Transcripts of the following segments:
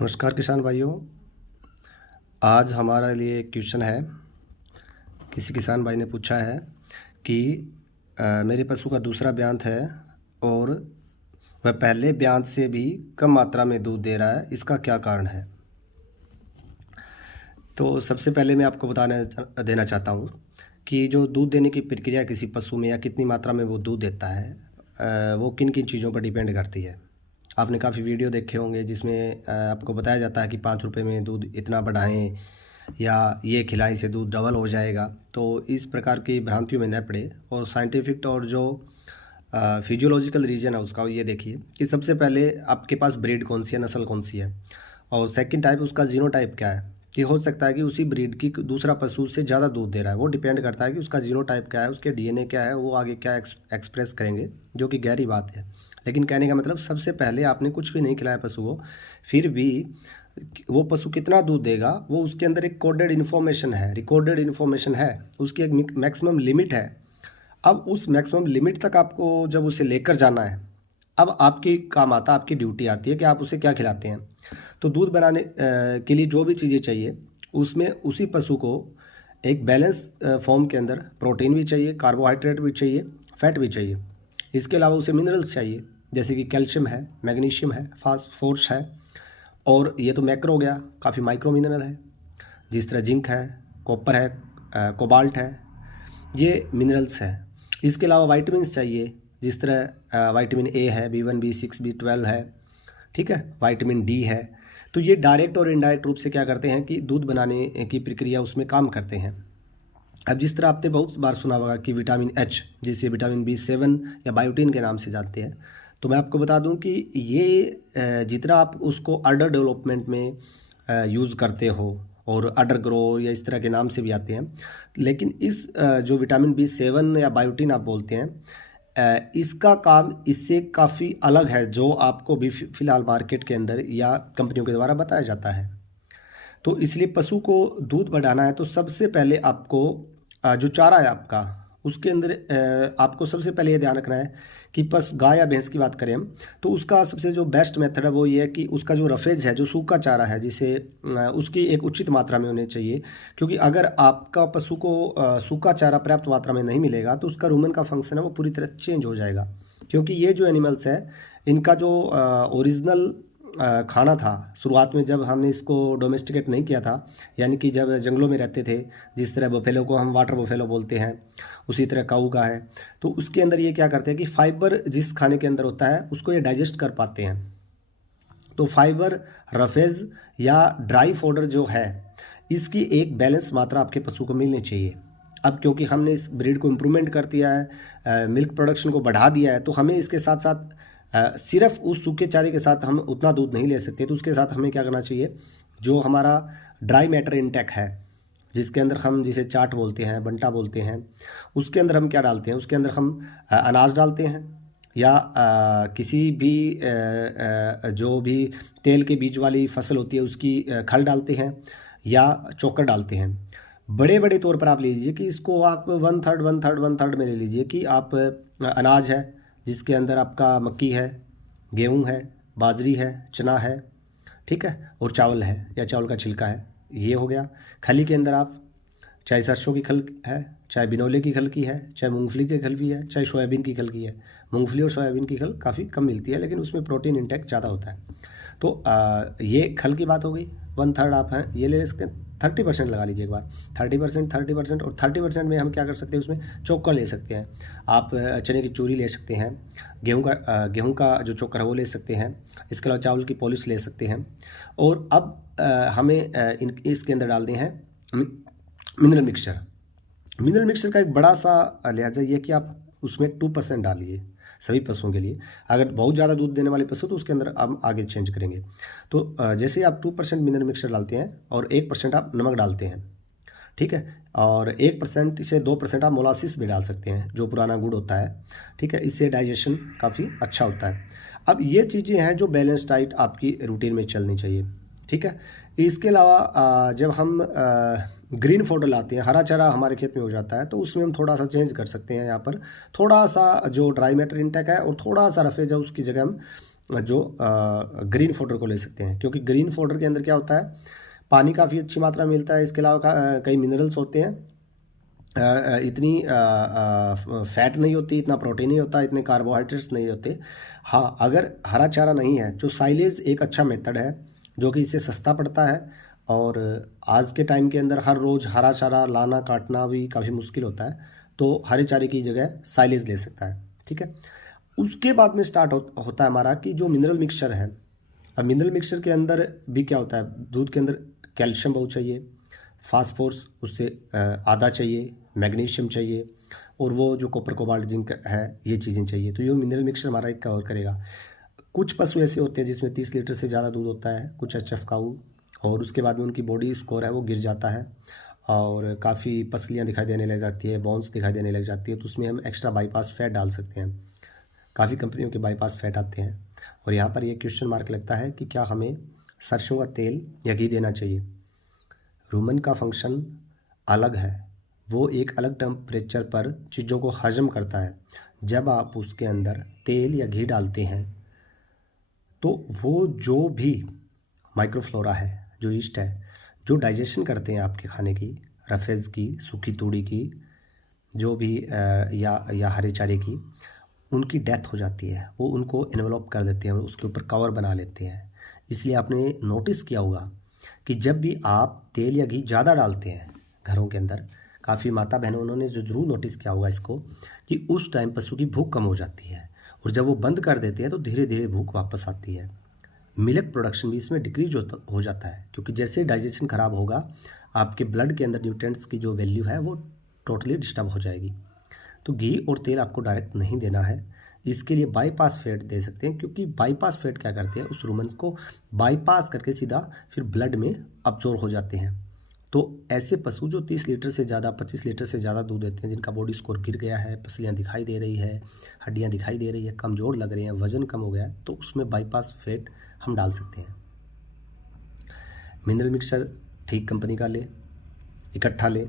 नमस्कार किसान भाइयों। आज हमारे लिए एक क्वेश्चन है। किसी किसान भाई ने पूछा है कि मेरे पशु का दूसरा ब्यांत है और वह पहले ब्यांत से भी कम मात्रा में दूध दे रहा है, इसका क्या कारण है। तो सबसे पहले मैं आपको देना चाहता हूँ कि जो दूध देने की प्रक्रिया किसी पशु में या कितनी मात्रा में वो दूध देता है, वो किन किन चीज़ों पर डिपेंड करती है। आपने काफ़ी वीडियो देखे होंगे जिसमें आपको बताया जाता है कि 5 रुपये में दूध इतना बढ़ाएं या ये खिलाएं से दूध डबल हो जाएगा। तो इस प्रकार की भ्रांतियों में न पड़े और साइंटिफिक और जो फिजियोलॉजिकल रीज़न है उसका ये देखिए कि सबसे पहले आपके पास ब्रीड कौन सी है, नस्ल कौन सी है, और सेकंड टाइप उसका जीनोटाइप क्या है। कि हो सकता है कि उसी ब्रीड की दूसरा पशु से ज़्यादा दूध दे रहा है, वो डिपेंड करता है कि उसका जीनोटाइप क्या है, उसके डीएनए क्या है, वो आगे क्या एक्सप्रेस करेंगे, जो कि गहरी बात है। लेकिन कहने का मतलब सबसे पहले आपने कुछ भी नहीं खिलाया पशु को, फिर भी वो पशु कितना दूध देगा वो उसके अंदर एक कोडेड इन्फॉर्मेशन है, रिकॉर्डेड इन्फॉर्मेशन है, उसकी एक मैक्सिमम लिमिट है। अब उस मैक्सिमम लिमिट तक आपको जब उसे लेकर जाना है, अब आपकी काम आता, आपकी ड्यूटी आती है कि आप उसे क्या खिलाते हैं। तो दूध बनाने के लिए जो भी चीज़ें चाहिए उसमें उसी पशु को एक बैलेंस फॉर्म के अंदर प्रोटीन भी चाहिए, कार्बोहाइड्रेट भी चाहिए, फैट भी चाहिए। इसके अलावा उसे मिनरल्स चाहिए, जैसे कि कैल्शियम है, मैग्नीशियम है, फास्फोरस है, और ये तो मैक्रो हो गया, काफ़ी माइक्रो मिनरल है, जिस तरह जिंक है, कॉपर है, कोबाल्ट है, ये मिनरल्स हैं। इसके अलावा वाइटामिन्स चाहिए, जिस तरह वाइटामिन ए है, B1 B6 B12 है, ठीक है, वाइटामिन डी है। तो ये डायरेक्ट और इनडायरेक्ट रूप से क्या करते हैं कि दूध बनाने की प्रक्रिया उसमें काम करते हैं। अब जिस तरह आपने बहुत बार सुना होगा कि विटामिन एच, जिसे विटामिन B7 या बायोटीन के नाम से जानते हैं, तो मैं आपको बता दूं कि ये जितना आप उसको अडर डेवलपमेंट में यूज़ करते हो और अडर ग्रो या इस तरह के नाम से भी आते हैं, लेकिन इस जो विटामिन B7 या बायोटीन आप बोलते हैं, इसका काम इससे काफ़ी अलग है, जो आपको भी फ़िलहाल मार्केट के अंदर या कंपनियों के द्वारा बताया जाता है। तो इसलिए पशु को दूध बढ़ाना है तो सबसे पहले आपको जो चारा है आपका, उसके अंदर आपको सबसे पहले ये ध्यान रखना है कि गाय या भैंस की बात करें हम, तो उसका सबसे जो बेस्ट मेथड है वो ये है कि उसका जो रफेज है, जो सूखा चारा है, जिसे उसकी एक उचित मात्रा में होनी चाहिए। क्योंकि अगर आपका पशु को सूखा चारा पर्याप्त मात्रा में नहीं मिलेगा तो उसका रूमेन का फंक्शन है वो पूरी तरह चेंज हो जाएगा। क्योंकि ये जो एनिमल्स है, इनका जो ओरिजिनल खाना था, शुरुआत में जब हमने इसको डोमेस्टिकेट नहीं किया था, यानी कि जब जंगलों में रहते थे, जिस तरह बफेलो को हम वाटर बफेलो बोलते हैं, उसी तरह काऊ का है, तो उसके अंदर ये क्या करते हैं कि फाइबर जिस खाने के अंदर होता है उसको ये डाइजेस्ट कर पाते हैं। तो फाइबर, रफेज या ड्राई फॉडर जो है, इसकी एक बैलेंस मात्रा आपके पशु को मिलनी चाहिए। अब क्योंकि हमने इस ब्रीड को इम्प्रूवमेंट कर दिया है, मिल्क प्रोडक्शन को बढ़ा दिया है, तो हमें इसके साथ साथ सिर्फ उस सूखे चारे के साथ हम उतना दूध नहीं ले सकते। तो उसके साथ हमें क्या करना चाहिए, जो हमारा ड्राई मैटर इंटेक है, जिसके अंदर हम जिसे चाट बोलते हैं, बंटा बोलते हैं, उसके अंदर हम क्या डालते हैं, उसके अंदर हम अनाज डालते हैं या किसी भी जो भी तेल के बीज वाली फसल होती है उसकी खल डालते हैं या चोकर डालते हैं। बड़े बड़े तौर पर आप ले लीजिए कि इसको आप 1/3 1/3 1/3 में ले लीजिए कि आप अनाज है जिसके अंदर आपका मक्की है, गेहूं है, बाजरी है, चना है, ठीक है, और चावल है या चावल का छिलका है, ये हो गया। खली के अंदर आप चाहे सरसों की खल है, चाहे बिनौले की खल की है, चाहे मूंगफली की खल की है, चाहे सोयाबीन की खल की है। मूंगफली और सोयाबीन की खल काफ़ी कम मिलती है, लेकिन उसमें प्रोटीन इंटेक ज़्यादा होता है। तो ये खल की बात हो गई। 1/3 आप हैं ये ले सकते हैं, 30% लगा लीजिए एक बार, 30% 30%, और 30% में हम क्या कर सकते हैं, उसमें चोकर ले सकते हैं। आप चने की चूरी ले सकते हैं, गेहूं का जो चोकर है वो ले सकते हैं, इसके अलावा चावल की पॉलिश ले सकते हैं। और अब हमें इसके अंदर डालते हैं मिनरल मिक्सचर। मिनरल मिक्सचर का एक बड़ा सा लिहाजा ये कि आप उसमें 2% डालिए सभी पशुओं के लिए। अगर बहुत ज़्यादा दूध देने वाले पशु तो उसके अंदर हम आगे चेंज करेंगे। तो जैसे आप 2% मिनरल मिक्सचर डालते हैं और 1% आप नमक डालते हैं, ठीक है, और 1% से 2% आप मोलासिस भी डाल सकते हैं, जो पुराना गुड़ होता है, ठीक है, इससे डाइजेशन काफ़ी अच्छा होता है। अब ये चीज़ें हैं जो बैलेंस डाइट आपकी रूटीन में चलनी चाहिए, ठीक है। इसके अलावा जब हम ग्रीन फॉडर लाते हैं, हरा चारा हमारे खेत में हो जाता है, तो उसमें हम थोड़ा सा चेंज कर सकते हैं। यहाँ पर थोड़ा सा जो ड्राई मैटर इंटेक है और थोड़ा सा रफेज है, उसकी जगह हम जो ग्रीन फॉडर को ले सकते हैं, क्योंकि ग्रीन फॉडर के अंदर क्या होता है, पानी काफ़ी अच्छी मात्रा में मिलता है, इसके अलावा कई मिनरल्स होते हैं, इतनी फैट नहीं होती, इतना प्रोटीन नहीं होता, इतने कार्बोहाइड्रेट्स नहीं होते। हाँ, अगर हरा चारा नहीं है, जो साइलेज एक अच्छा मेथड है जो कि इससे सस्ता पड़ता है, और आज के टाइम के अंदर हर रोज़ हरा चारा लाना काटना भी काफ़ी मुश्किल होता है, तो हरे चारे की जगह साइलेज ले सकता है। ठीक है, उसके बाद में स्टार्ट होता है हमारा कि जो मिनरल मिक्सचर है। अब मिनरल मिक्सचर के अंदर भी क्या होता है, दूध के अंदर कैल्शियम बहुत चाहिए, फास्फोरस उससे आधा चाहिए, मैग्नीशियम चाहिए, और वो जो कॉपर कोबाल्ट जिंक है, ये चीज़ें चाहिए। तो ये मिनरल मिक्सचर हमारा एक कवर करेगा। कुछ पशु ऐसे होते हैं जिसमें 30 लीटर से ज़्यादा दूध होता है, कुछ एचएफ काऊ, और उसके बाद में उनकी बॉडी स्कोर है वो गिर जाता है, और काफ़ी पसलियाँ दिखाई देने लग जाती है, बोन्स दिखाई देने लग जाती है। तो उसमें हम एक्स्ट्रा बाईपास फैट डाल सकते हैं। काफ़ी कंपनियों के बाईपास फैट आते हैं, और यहाँ पर ये क्वेश्चन मार्क लगता है कि क्या हमें सरसों का तेल या घी देना चाहिए। रूमन का फंक्शन अलग है, वो एक अलग टेम्परेचर पर चीज़ों को हजम करता है। जब आप उसके अंदर तेल या घी डालते हैं तो वो जो भी माइक्रोफ्लोरा है, जो ईस्ट है, जो डाइजेशन करते हैं आपके खाने की, रफेज की, सूखी तूड़ी की, जो भी या हरे चारे की, उनकी डेथ हो जाती है, वो उनको इन्वेलप कर देते हैं और उसके ऊपर कवर बना लेते हैं। इसलिए आपने नोटिस किया होगा कि जब भी आप तेल या घी ज़्यादा डालते हैं घरों के अंदर, काफ़ी माता बहनों उन्होंने जो ज़रूर नोटिस किया होगा इसको, कि उस टाइम पशु की भूख कम हो जाती है, और जब वो बंद कर देते हैं तो धीरे धीरे भूख वापस आती है। मिल्क प्रोडक्शन भी इसमें डिक्रीज हो जाता है, क्योंकि जैसे डाइजेशन ख़राब होगा, आपके ब्लड के अंदर न्यूट्रिएंट्स की जो वैल्यू है वो टोटली डिस्टर्ब हो जाएगी। तो घी और तेल आपको डायरेक्ट नहीं देना है, इसके लिए बाईपास फैट दे सकते हैं, क्योंकि बाईपास फैट क्या करते हैं, उस रूमेंस को बाईपास करके सीधा फिर ब्लड में अब्जॉर्ब हो जाते हैं। तो ऐसे पशु जो 30 लीटर से ज़्यादा, 25 लीटर से ज़्यादा दूध देते हैं, जिनका बॉडी स्कोर गिर गया है, पसलियाँ दिखाई दे रही है, हड्डियाँ दिखाई दे रही है, कमज़ोर लग रहे हैं, वज़न कम हो गया है, तो उसमें बाईपास फैट हम डाल सकते हैं। मिनरल मिक्सचर ठीक कंपनी का लें, इकट्ठा लें।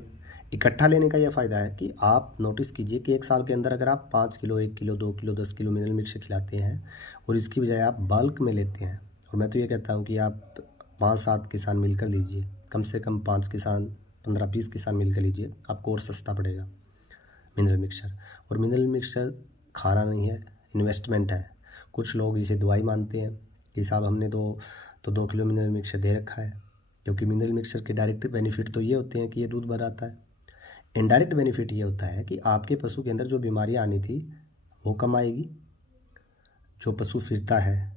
इकट्ठा लेने का यह फ़ायदा है कि आप नोटिस कीजिए कि एक साल के अंदर अगर आप 5 kilo, 1 kilo, 2 kilo, 10 kilo mineral mixture खिलाते हैं, और इसकी बजाय आप बल्क में लेते हैं, और मैं तो ये कहता हूँ कि आप 5-7 किसान मिलकर लीजिए, कम से कम 5 किसान, 15-20 किसान मिलकर लीजिए, आपको और सस्ता पड़ेगा मिनरल मिक्सचर। और मिनरल मिक्सचर खाना नहीं है, इन्वेस्टमेंट है। कुछ लोग इसे दवाई मानते हैं कि साहब हमने तो 2 किलो मिनरल मिक्सचर दे रखा है, क्योंकि मिनरल मिक्सचर के डायरेक्ट बेनिफिट तो ये होते हैं कि ये दूध बनाता है। इनडायरेक्ट बेनिफिट ये होता है कि आपके पशु के अंदर जो बीमारियां आनी थी वो कम आएगी। जो पशु फिरता है,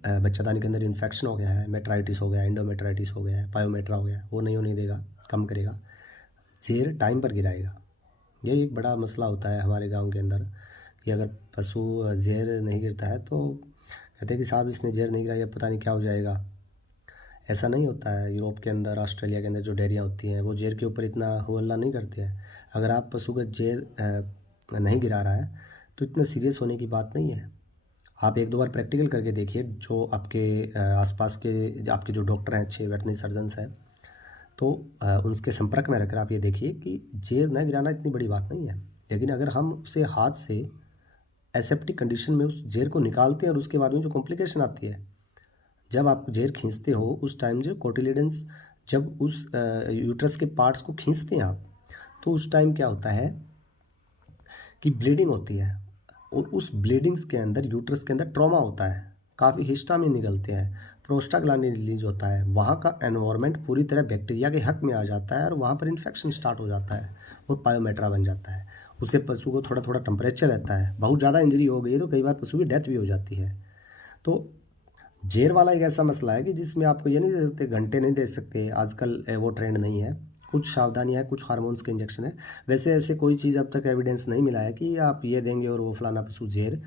बच्चादानी के अंदर इन्फेक्शन हो गया है, मेट्राइटिस हो गया है, एंडोमेट्राइटिस हो गया है, पायोमेट्रा हो गया है, वो नहीं होने देगा, कम करेगा। जेर टाइम पर गिराएगा। ये एक बड़ा मसला होता है हमारे गांव के अंदर कि अगर पशु जेर नहीं गिरता है तो कहते हैं कि साहब इसने जेर नहीं गिराया, पता नहीं क्या हो जाएगा। ऐसा नहीं होता है। यूरोप के अंदर, ऑस्ट्रेलिया के अंदर जो डेयरियाँ होती हैं वो जेर के ऊपर इतना हो हल्ला नहीं करते हैं। अगर आप पशु का जेर नहीं गिरा रहा है तो इतना सीरियस होने की बात नहीं है। आप 1-2 बार प्रैक्टिकल करके देखिए, जो आपके आसपास के आपके जो डॉक्टर हैं, अच्छे वेटरनरी सर्जन्स हैं, तो उनके संपर्क में रहकर आप ये देखिए कि जेर न गिराना इतनी बड़ी बात नहीं है। लेकिन अगर हम उसे हाथ से एसेप्टिक कंडीशन में उस जेर को निकालते हैं और उसके बाद में जो कॉम्प्लिकेशन आती है, जब आप जेर खींचते हो उस टाइम जो कोटिलिडन्स जब उस यूट्रस के पार्ट्स को खींचते हैं आप, तो उस टाइम क्या होता है कि ब्लीडिंग होती है, और उस ब्लीडिंग्स के अंदर यूट्रस के अंदर ट्रॉमा होता है, काफ़ी हिस्टामिन निकलते हैं, प्रोस्टाग्लैंडिन रिलीज होता है, वहाँ का एनवायरनमेंट पूरी तरह बैक्टीरिया के हक में आ जाता है, और वहाँ पर इन्फेक्शन स्टार्ट हो जाता है और पायोमेट्रा बन जाता है। उससे पशु को थोड़ा थोड़ा टेम्परेचर रहता है, बहुत ज़्यादा इंजरी हो गई तो कई बार पशु की डेथ भी हो जाती है। तो जेर वाला एक ऐसा मसला है कि जिसमें आपको ये नहीं दे सकते, घंटे नहीं दे सकते, आजकल वो ट्रेंड नहीं है। कुछ सावधानियाँ है, कुछ हार्मोन्स के इंजेक्शन है। वैसे ऐसे कोई चीज़ अब तक एविडेंस नहीं मिला है कि आप ये देंगे और वो फलाना पशु जेर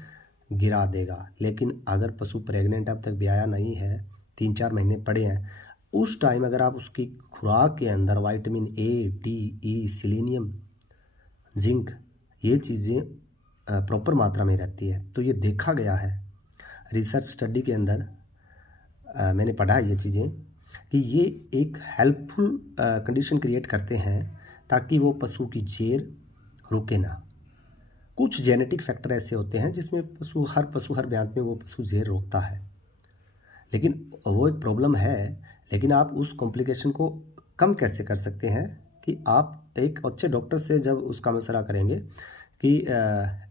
गिरा देगा। लेकिन अगर पशु प्रेग्नेंट अब तक ब्याया नहीं है, 3-4 महीने पड़े हैं, उस टाइम अगर आप उसकी खुराक के अंदर vitamin A, D, E, selenium, zinc, ये चीज़ें प्रॉपर मात्रा में रहती है, तो ये देखा गया है रिसर्च स्टडी के अंदर। मैंने पढ़ा है ये चीज़ें कि ये एक हेल्पफुल कंडीशन क्रिएट करते हैं ताकि वो पशु की जेर रुके ना, कुछ जेनेटिक फैक्टर ऐसे होते हैं जिसमें पशु हर ब्यात में वो पशु जहर रोकता है, लेकिन वो एक प्रॉब्लम है। लेकिन आप उस कॉम्प्लिकेशन को कम कैसे कर सकते हैं कि आप एक अच्छे डॉक्टर से जब उसका मशवरा करेंगे कि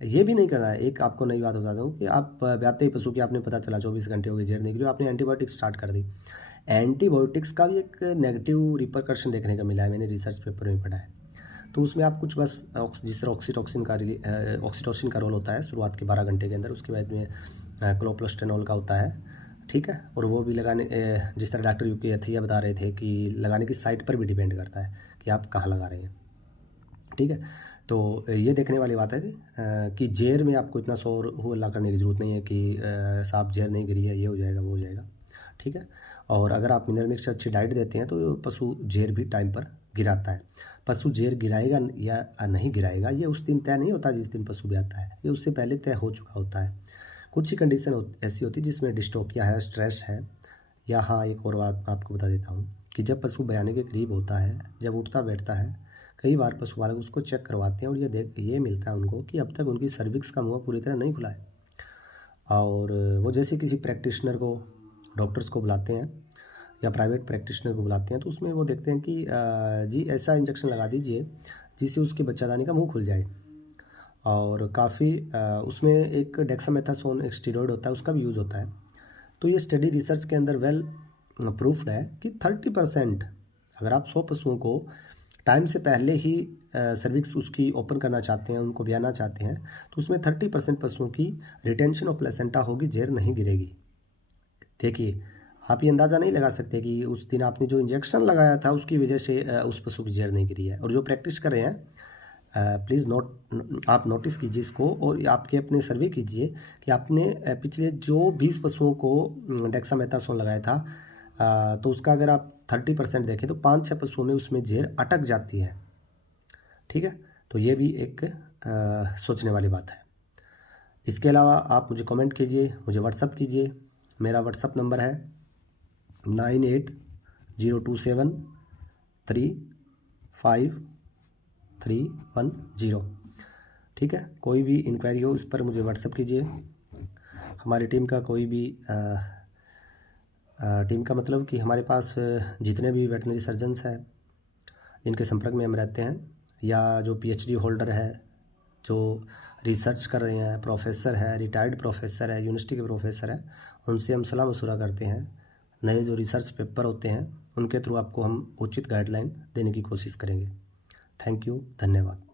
ये भी नहीं करना है। एक आपको नई बात बताता हूँ कि आप ब्याते ही पशु की आपने पता चला 24 घंटे हो गए जहर निकली, आपने एंटीबायोटिक्स स्टार्ट कर दी। एंटीबायोटिक्स का भी एक नेगेटिव रिपरकशन देखने का मिला है, मैंने रिसर्च पेपर में पढ़ा है। तो उसमें आप कुछ बस जिस तरह ऑक्सीटोसिन का रोल होता है शुरुआत के 12 घंटे के अंदर, उसके बाद में क्लोप्रोस्टेनॉल का होता है, ठीक है। और वो भी लगाने जिस तरह डॉक्टर यूके अथिया बता रहे थे कि लगाने की साइट पर भी डिपेंड करता है कि आप कहाँ लगा रहे हैं, ठीक है। तो ये देखने वाली बात है कि जहर में आपको इतना शोर हल्ला करने की ज़रूरत नहीं है कि साहब जहर नहीं गिरी है, ये हो जाएगा वो हो जाएगा, ठीक है। और अगर आप मिनरल मिक्स अच्छी डाइट देते हैं तो पशु जहर भी टाइम पर गिराता है। पशु जहर गिराएगा या नहीं गिराएगा ये उस दिन तय नहीं होता जिस दिन पशु भी आता है, ये उससे पहले तय हो चुका होता है। कुछ ही कंडीशन ऐसी होती है जिसमें डिस्टोपिया है, स्ट्रेस है, या हाँ एक और बात आपको बता देता हूँ कि जब पशु बयाने के करीब होता है, जब उठता बैठता है, कई बार पशु पालक उसको चेक करवाते हैं और ये मिलता है उनको कि अब तक उनकी सर्विक्स का मुँह पूरी तरह नहीं खुला है। और वो जैसे किसी प्रैक्टिशनर को, डॉक्टर्स को बुलाते हैं या प्राइवेट प्रैक्टिशनर को बुलाते हैं तो उसमें वो देखते हैं कि जी ऐसा इंजेक्शन लगा दीजिए जिससे उसके बच्चादानी का मुंह खुल जाए। और काफ़ी उसमें एक डेक्सामेथासोन एक स्टेरॉइड होता है, उसका भी यूज़ होता है। तो ये स्टडी रिसर्च के अंदर वेल प्रूफ्ड है कि 30% अगर आप 100 पशुओं को टाइम से पहले ही सर्विक्स उसकी ओपन करना चाहते हैं, उनको ब्याना चाहते हैं, तो उसमें 30% पशुओं की रिटेंशन ऑफ प्लेसेंटा होगी, जहर नहीं गिरेगी। देखिए आप ये अंदाज़ा नहीं लगा सकते कि उस दिन आपने जो इंजेक्शन लगाया था उसकी वजह से उस पशु की जहर नहीं गिरी है। और जो प्रैक्टिस कर रहे हैं प्लीज़ आप नोटिस कीजिए इसको और आपके अपने सर्वे कीजिए कि आपने पिछले जो 20 पशुओं को डेक्सामेथासोन लगाया था तो उसका अगर आप 30% देखें तो 5-6 पशुओं में उसमें जहर अटक जाती है, ठीक है। तो ये भी एक सोचने वाली बात है। इसके अलावा आप मुझे कमेंट कीजिए, मुझे व्हाट्सअप कीजिए। मेरा व्हाट्सअप नंबर है 9802735310, ठीक है। कोई भी इंक्वायरी हो इस पर मुझे व्हाट्सअप कीजिए। हमारी टीम का कोई भी टीम का मतलब कि हमारे पास जितने भी वेटनरी सर्जन्स हैं जिनके संपर्क में हम रहते हैं, या जो पीएचडी होल्डर है, जो रिसर्च कर रहे हैं, प्रोफेसर है, रिटायर्ड प्रोफेसर है, यूनिवर्सिटी के प्रोफेसर है, उनसे हम सलाह मशवरा करते हैं। नए जो रिसर्च पेपर होते हैं उनके थ्रू आपको हम उचित गाइडलाइन देने की कोशिश करेंगे। थैंक यू, धन्यवाद।